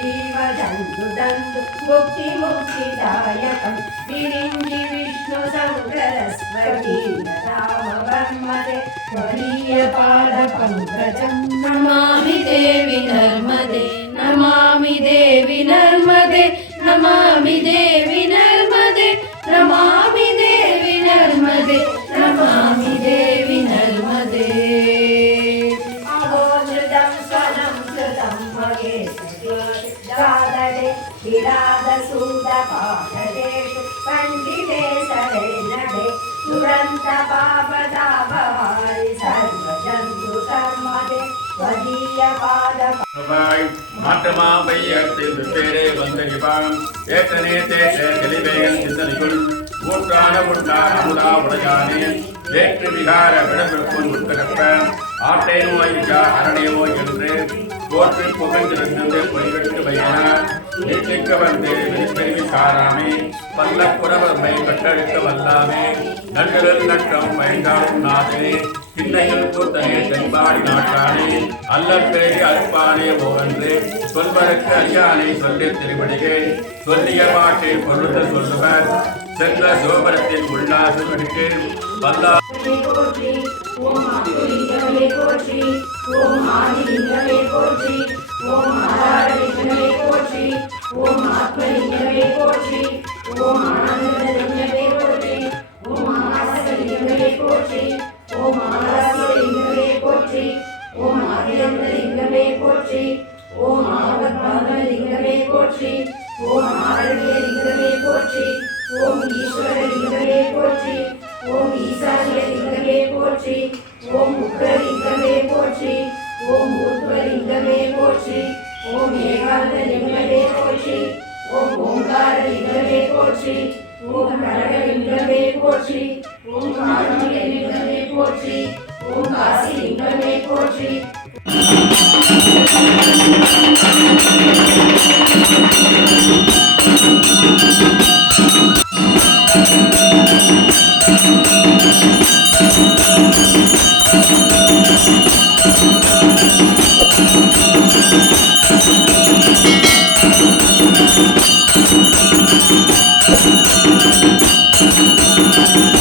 జీవదందు దందు ముక్తి ముక్తిదాయకం విరించి విష్ణు సౌరస్వతి రామ బ్రహ్మదే పాద పంకజం నమా. ब्रह्मणे जादडे विरादसूदपाददेषु पण्डिते सरे नडे तुरन्तपापदापहारि सर्वजन्तु कर्मदे ஏத்தனே தேசே தெளிவேகன் சிந்தனைக்குள் ஊற்றான உண்டான உடா உடையானே வேற்று விகார விடவிற்குள் ஆட்டை நோய் அரணை நோய் தோற்று புகழ்ந்திருந்தது பொறிவிட்டு வையனார் நீட்டிக்க வந்து வெளிப்பெருவி சாராமே பல்ல புறவர்மை கட்டழுக்க வல்லாமே நல்கரில் நட்டம் பயந்தாலும் நாதனே பின்னையில் கூத்தனே தென்பாடி நாட்டானே அல்லப்பேடி அறுப்பானே ஓகன்று சொல்வதற்கு அறியானை சொல்லி திருவடிகை சொல்லிய பாட்டை பொருத்த சொல்லுவர் சென்ற சோபரத்தில் உள்ளாசுவனுக்கு வல்லா போற்றி ஓம் ஆதி போற்றி. ஓம் ஆதிலிங்கமே போற்றி. ஓம் ஆதாரலிங்கமே போற்றி. ஓம் ஆத்மலிங்கமே போற்றி. ஓம் ஆனந்தலிங்கமே போற்றி. ஓம் ஆகாசலிங்கமே போற்றி. ஓம் ஆகாசலிங்கமே போற்றி. ஓம் ஆதிலிங்கமே போற்றி போற்றி. ஓம் போற்றி ஓம் ஏகாந்தலிங்கமே போற்றி ஓம் ஓங்காரலிங்கமே போற்றி ஓம் கனகலிங்கமே போற்றி ஓம் காரணியலிங்கமே போற்றி ஓம் காசிலிங்கமே போற்றி Thank Thank you.